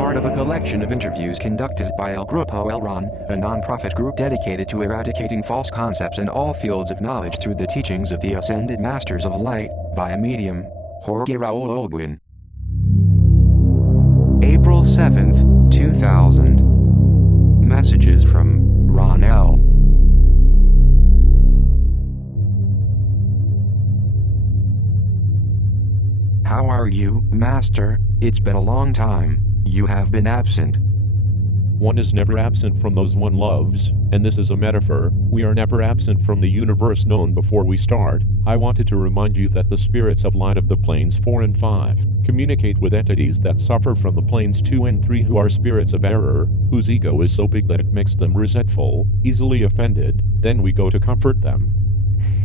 part of a collection of interviews conducted by El Grupo Elron, a non-profit group dedicated to eradicating false concepts in all fields of knowledge through the teachings of the Ascended Masters of Light, by a medium, Jorge Raul Olguin. April 7th, 2000. Messages from Ruanel. How are you, Master? It's been a long time. You have been absent. One is never absent from those one loves, and this is a metaphor. We are never absent from the universe known before we start. I wanted to remind you that the spirits of light of the planes 4 and 5 communicate with entities that suffer from the planes 2 and 3, who are spirits of error, whose ego is so big that it makes them resentful, easily offended. Then we go to comfort them.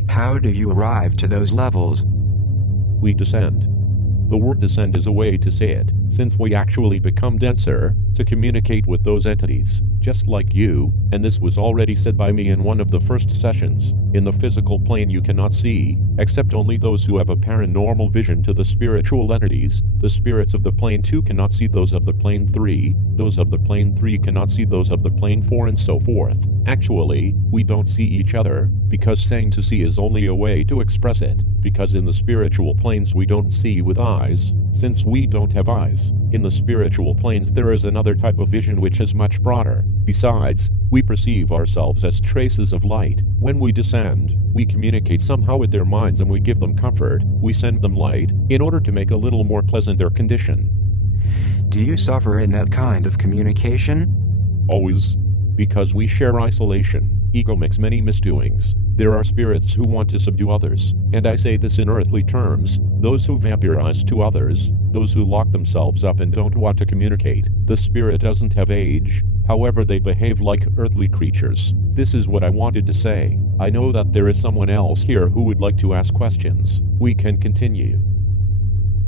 How do you arrive to those levels? We descend. The word descend is a way to say it, since we actually become denser, to communicate with those entities, just like you, and this was already said by me in one of the first sessions. In the physical plane you cannot see, except only those who have a paranormal vision to the spiritual entities. The spirits of the plane 2 cannot see those of the plane 3, those of the plane 3 cannot see those of the plane 4, and so forth. Actually, we don't see each other, because saying to see is only a way to express it, because in the spiritual planes we don't see with eyes, since we don't have eyes. In the spiritual planes there is another type of vision which is much broader. Besides, we perceive ourselves as traces of light. When we descend, we communicate somehow with their minds and we give them comfort. We send them light, in order to make a little more pleasant their condition. Do you suffer in that kind of communication? Always. Because we share isolation. Ego makes many misdoings. There are spirits who want to subdue others, and I say this in earthly terms, those who vampirize to others, those who lock themselves up and don't want to communicate. The spirit doesn't have age, however they behave like earthly creatures. This is what I wanted to say. I know that there is someone else here who would like to ask questions. We can continue.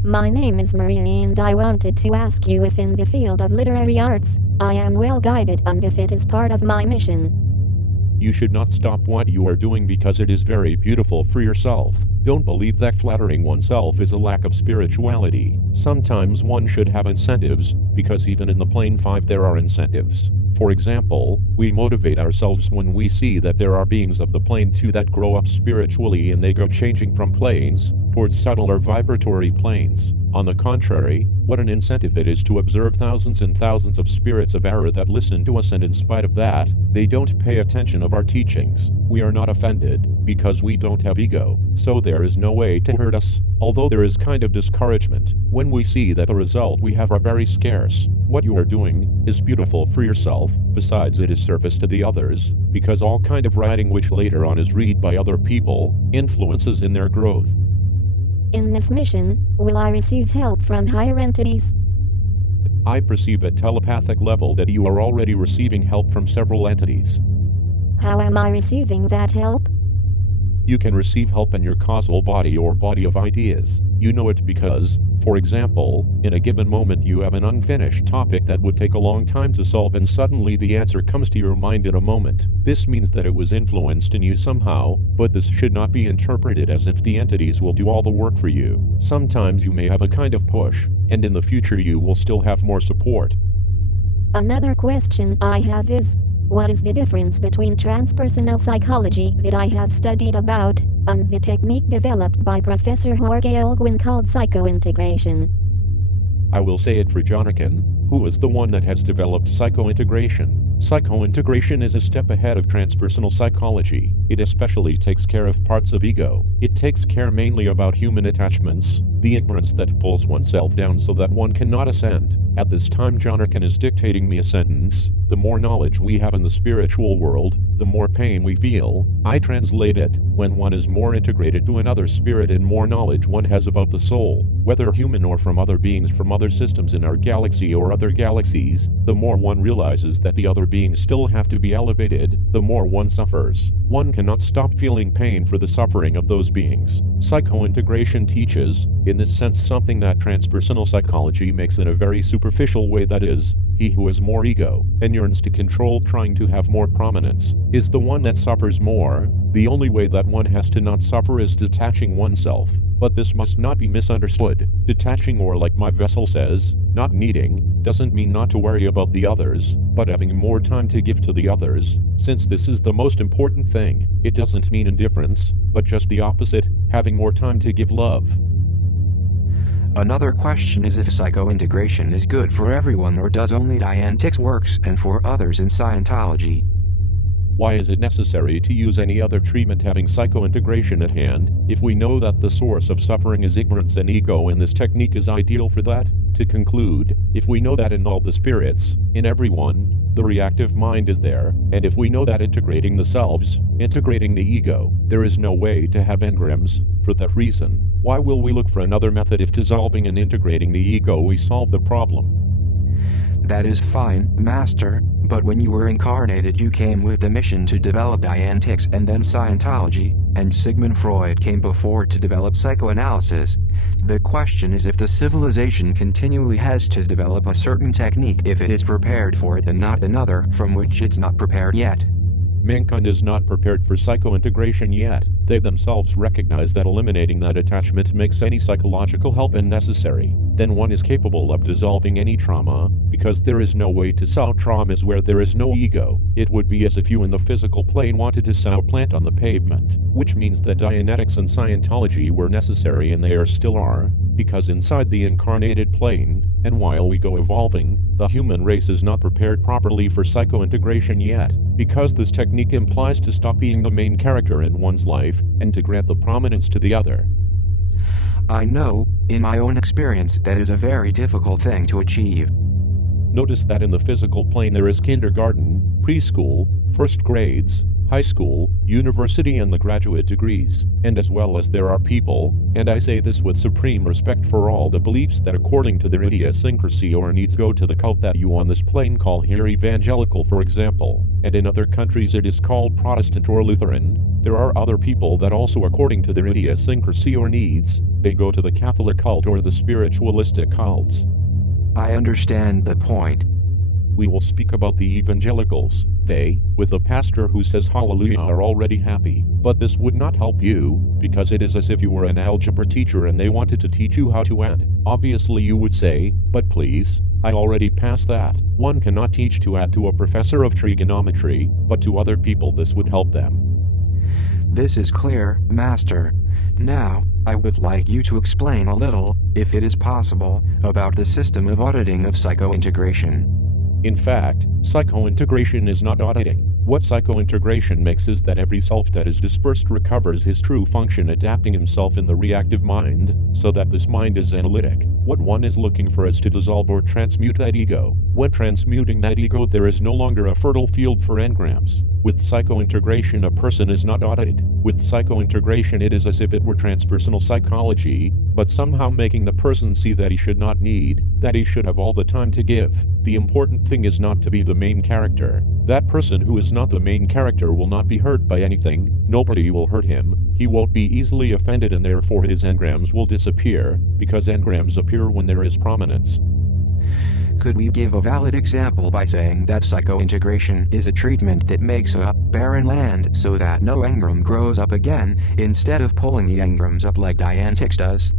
My name is Maria and I wanted to ask you if in the field of literary arts, I am well guided and if it is part of my mission. You should not stop what you are doing because it is very beautiful for yourself. Don't believe that flattering oneself is a lack of spirituality. Sometimes one should have incentives, because even in the plane 5 there are incentives. For example, we motivate ourselves when we see that there are beings of the plane 2 that grow up spiritually and they go changing from planes towards subtler vibratory planes. On the contrary, what an incentive it is to observe thousands and thousands of spirits of error that listen to us, and in spite of that, they don't pay attention of our teachings. We are not offended, because we don't have ego, so there is no way to hurt us, although there is kind of discouragement when we see that the result we have are very scarce. What you are doing is beautiful for yourself, besides it is service to the others, because all kind of writing which later on is read by other people, influences in their growth. In this mission, will I receive help from higher entities? I perceive at telepathic level that you are already receiving help from several entities. How am I receiving that help? You can receive help in your causal body or body of ideas. You know it because, for example, in a given moment you have an unfinished topic that would take a long time to solve and suddenly the answer comes to your mind in a moment. This means that it was influenced in you somehow, but this should not be interpreted as if the entities will do all the work for you. Sometimes you may have a kind of push, and in the future you will still have more support. Another question I have is, what is the difference between transpersonal psychology that I have studied about, and the technique developed by Professor Jorge Olguin called psychointegration? I will say it for Jonathan, who is the one that has developed psychointegration. Psychointegration is a step ahead of transpersonal psychology. It especially takes care of parts of ego. It takes care mainly about human attachments, the ignorance that pulls oneself down so that one cannot ascend. At this time Jonathan is dictating me a sentence. The more knowledge we have in the spiritual world, the more pain we feel. I translate it. When one is more integrated to another spirit and more knowledge one has about the soul, whether human or from other beings from other systems in our galaxy or other galaxies, the more one realizes that the other beings still have to be elevated, the more one suffers. One cannot stop feeling pain for the suffering of those beings. Psychointegration teaches, in this sense, something that transpersonal psychology makes in a very superficial way, that is, he who has more ego and yearns to control, trying to have more prominence, is the one that suffers more. The only way that one has to not suffer is detaching oneself. But this must not be misunderstood. Detaching, or like my vessel says, Not needing doesn't mean not to worry about the others, but having more time to give to the others. Since this is the most important thing, it doesn't mean indifference, but just the opposite, having more time to give love. Another question is if psychointegration is good for everyone or does only Dianetics works and for others in Scientology. Why is it necessary to use any other treatment having psychointegration at hand, if we know that the source of suffering is ignorance and ego and this technique is ideal for that? To conclude, if we know that in all the spirits, in everyone, the reactive mind is there, and if we know that integrating the selves, integrating the ego, there is no way to have engrams, for that reason, why will we look for another method if dissolving and integrating the ego we solve the problem? That is fine, Master, but when you were incarnated you came with the mission to develop Dianetics and then Scientology, and Sigmund Freud came before to develop psychoanalysis. The question is if the civilization continually has to develop a certain technique if it is prepared for it and not another from which it's not prepared yet. Mankind is not prepared for psychointegration yet. They themselves recognize that eliminating that attachment makes any psychological help unnecessary. Then one is capable of dissolving any trauma, because there is no way to solve traumas where there is no ego. It would be as if you in the physical plane wanted to sow plant on the pavement, which means that Dianetics and Scientology were necessary and they are still are, because inside the incarnated plane, and while we go evolving, the human race is not prepared properly for psychointegration yet, because this technique implies to stop being the main character in one's life, and to grant the prominence to the other. I know, in my own experience, that is a very difficult thing to achieve. Notice that in the physical plane there is kindergarten, preschool, first grades, high school, university and the graduate degrees, and as well as there are people, and I say this with supreme respect for all the beliefs that according to their idiosyncrasy or needs go to the cult that you on this plane call here evangelical for example, and in other countries it is called Protestant or Lutheran. There are other people that also according to their idiosyncrasy or needs, they go to the Catholic cult or the spiritualistic cults. I understand the point. We will speak about the evangelicals. They, with the pastor who says hallelujah, are already happy, but this would not help you, because it is as if you were an algebra teacher and they wanted to teach you how to add. Obviously you would say, but please, I already passed that. One cannot teach to add to a professor of trigonometry, but to other people this would help them. This is clear, Master. Now, I would like you to explain a little, if it is possible, about the system of auditing of psychointegration. In fact, psychointegration is not auditing. What psychointegration makes is that every self that is dispersed recovers his true function, adapting himself in the reactive mind, so that this mind is analytic. What one is looking for is to dissolve or transmute that ego. When transmuting that ego, there is no longer a fertile field for engrams. With psychointegration, a person is not audited. With psychointegration, it is as if it were transpersonal psychology, but somehow making the person see that he should not need, that he should have all the time to give. The important thing is not to be the main character. That person who is not the main character will not be hurt by anything, nobody will hurt him, he won't be easily offended and therefore his engrams will disappear, because engrams appear when there is prominence. Could we give a valid example by saying that psychointegration is a treatment that makes a barren land so that no engram grows up again, instead of pulling the engrams up like Dianetics does?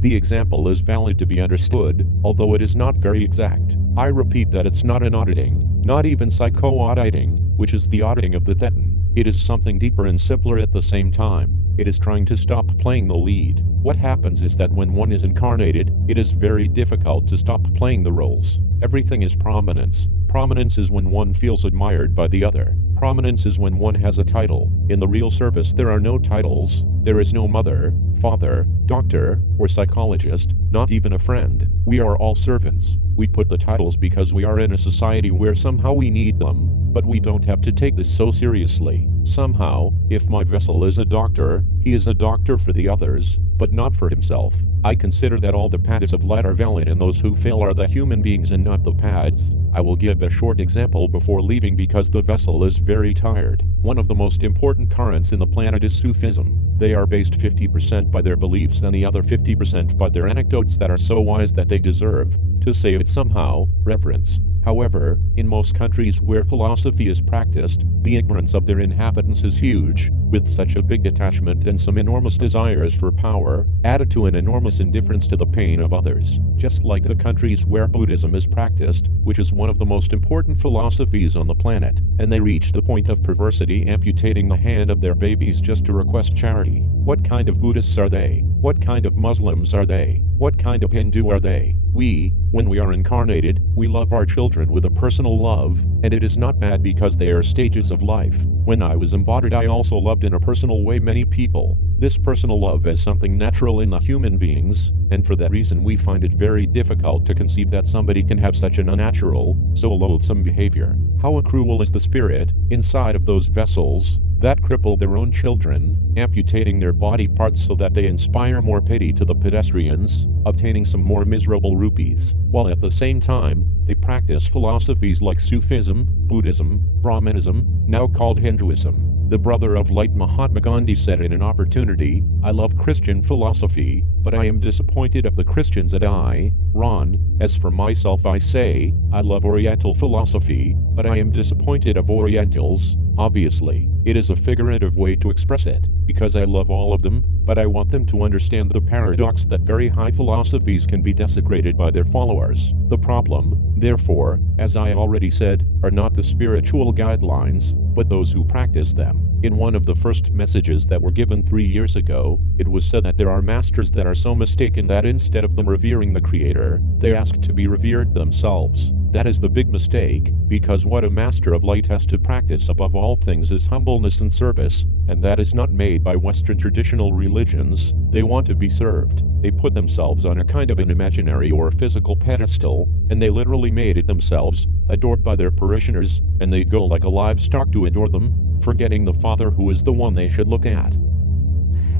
The example is valid to be understood, although it is not very exact. I repeat that it's not an auditing, not even psycho-auditing, which is the auditing of the thetan. It is something deeper and simpler at the same time. It is trying to stop playing the lead. What happens is that when one is incarnated, it is very difficult to stop playing the roles. Everything is prominence. Prominence is when one feels admired by the other. Prominence is when one has a title. In the real service there are no titles. There is no mother, father, doctor, or psychologist, not even a friend. We are all servants. We put the titles because we are in a society where somehow we need them, but we don't have to take this so seriously. Somehow, if my vessel is a doctor, he is a doctor for the others, but not for himself. I consider that all the paths of light are valid and those who fail are the human beings and not the paths. I will give a short example before leaving because the vessel is very tired. One of the most important currents in the planet is Sufism. They are based 50% by their beliefs and the other 50% by their anecdotes that are so wise that they deserve, to say it somehow, reverence. However, in most countries where philosophy is practiced, the ignorance of their inhabitants is huge, with such a big attachment and some enormous desires for power, added to an enormous indifference to the pain of others. Just like the countries where Buddhism is practiced, which is one of the most important philosophies on the planet, and they reach the point of perversity amputating the hand of their babies just to request charity. What kind of Buddhists are they? What kind of Muslims are they? What kind of Hindu are they? We, when we are incarnated, we love our children with a personal love, and it is not bad because they are stages of life. When I was embodied, I also loved in a personal way many people. This personal love is something natural in the human beings, and for that reason we find it very difficult to conceive that somebody can have such an unnatural, so loathsome behavior. How cruel is the spirit inside of those vessels that cripple their own children, amputating their body parts so that they inspire more pity to the pedestrians, obtaining some more miserable rupees, while at the same time, they practice philosophies like Sufism, Buddhism, Brahmanism, now called Hinduism. The brother of light Mahatma Gandhi said in an opportunity, "I love Christian philosophy, but I am disappointed of the Christians that I run. As for myself, I say, I love Oriental philosophy, but I am disappointed of Orientals." Obviously, it is a figurative way to express it, because I love all of them, but I want them to understand the paradox that very high philosophies can be desecrated by their followers. The problem, therefore, as I already said, are not the spiritual guidelines, but those who practice them. In one of the first messages that were given 3 years ago, it was said that there are masters that are so mistaken that instead of them revering the Creator, they ask to be revered themselves. That is the big mistake, because what a master of light has to practice above all things is humbleness and service, and that is not made by Western traditional religions. They want to be served. They put themselves on a kind of an imaginary or physical pedestal, and they literally made it themselves, adored by their parishioners, and they go like a livestock to adore them, forgetting the Father who is the one they should look at.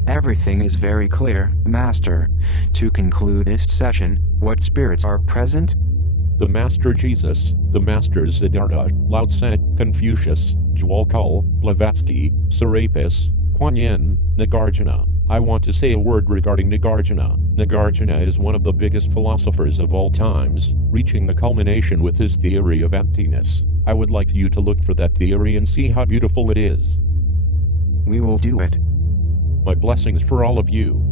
Everything is very clear, Master. To conclude this session, what spirits are present? The Master Jesus, the Masters Siddhartha, Lao Tse, Confucius, Jwalkul, Blavatsky, Serapis, Kuan Yin, Nagarjuna. I want to say a word regarding Nagarjuna. Nagarjuna is one of the biggest philosophers of all times, reaching the culmination with his theory of emptiness. I would like you to look for that theory and see how beautiful it is. We will do it. My blessings for all of you.